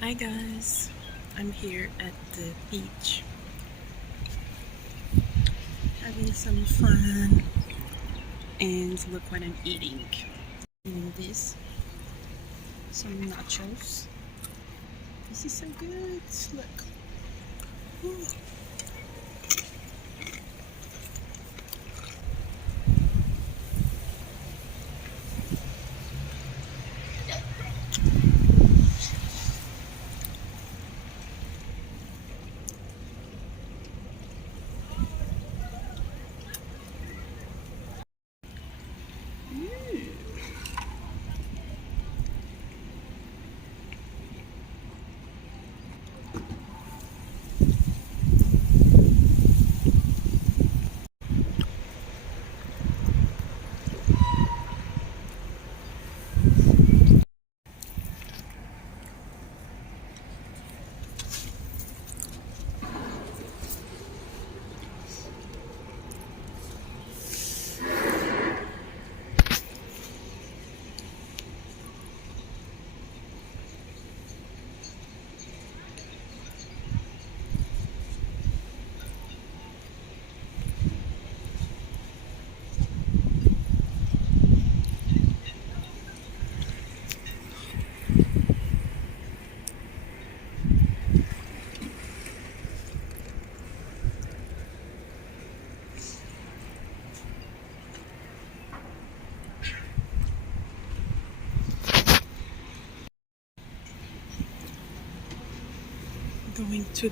Hi guys, I'm here at the beach having some fun, and look what I'm eating. Eating this, some nachos. This is so good. Look. Ooh. Going to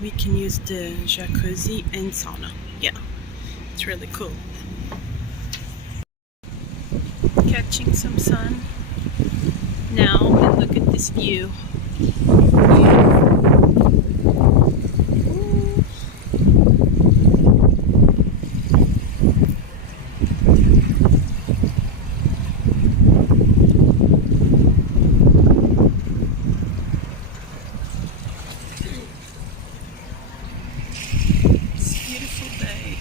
we can use the jacuzzi and sauna. Yeah, it's really cool. Catching some sun now, and look at this view. It's a beautiful day.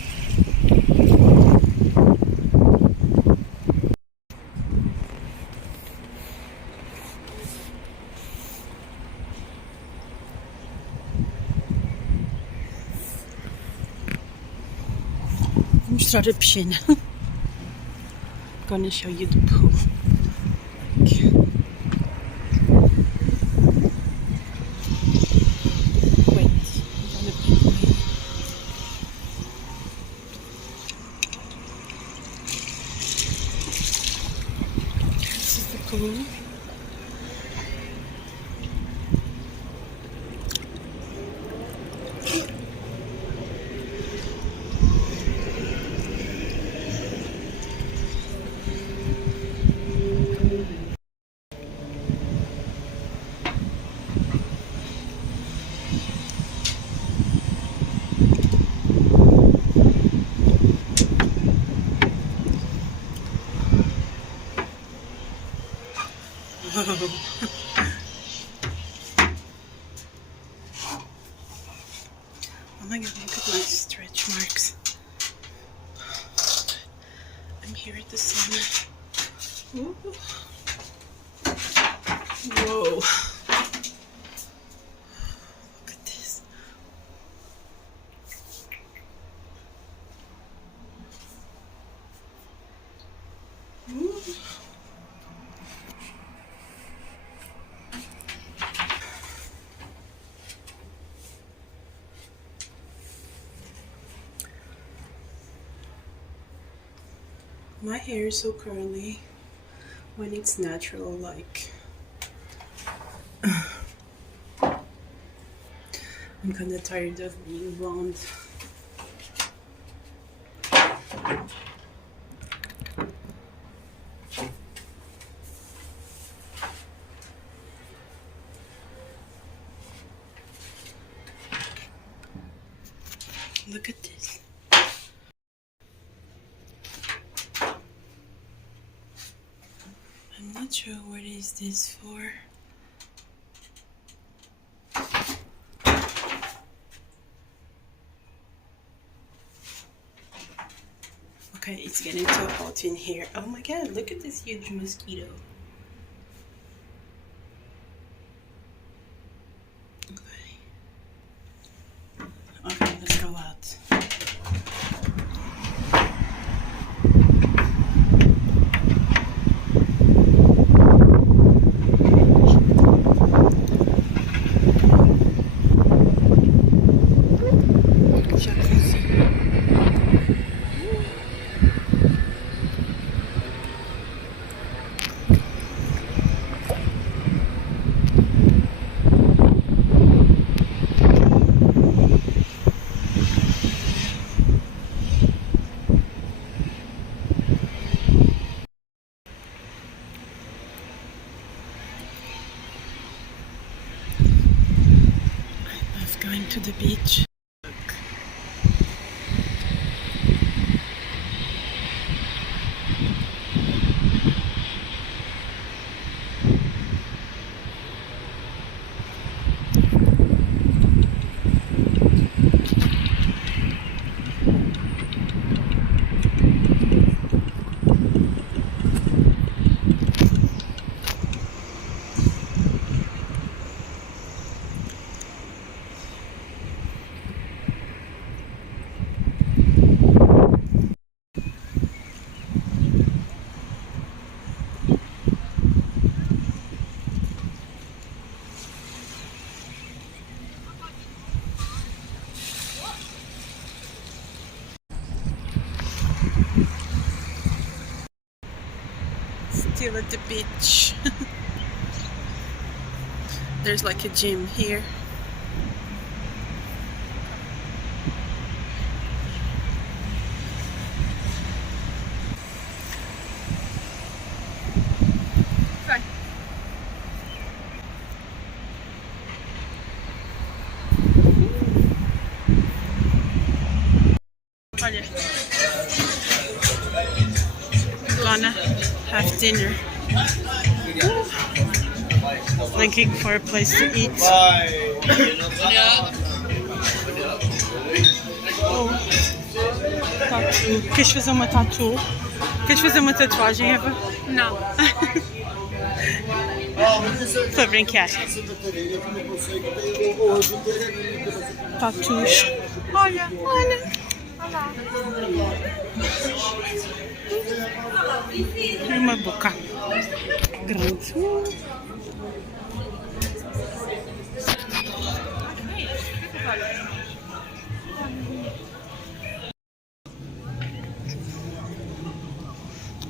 Vou mostrar a piscina. Gonna show you the pool. Wait, I'm gonna be This is the pool. Oh my god, look at my stretch marks. I'm here at the sauna. Ooh. Whoa. Look at this. Ooh. My hair is so curly when it's natural, like I'm kinda tired of being blonde. Look at this. I'm not sure what is this for. Okay, it's getting too hot in here. Oh my god, look at this huge mosquito. to the beach. Still at the beach. There's like a gym here. Olha. Gonna have dinner. Looking for a place to eat. Oh, tatu. Queres fazer uma tatu? Queres fazer uma tatuagem, Eva? Não. Para brincar. Tatus. Olha, olha. Olha lá. E uma boca grande.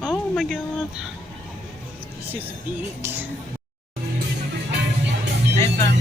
Oh my god. This is big. Eva.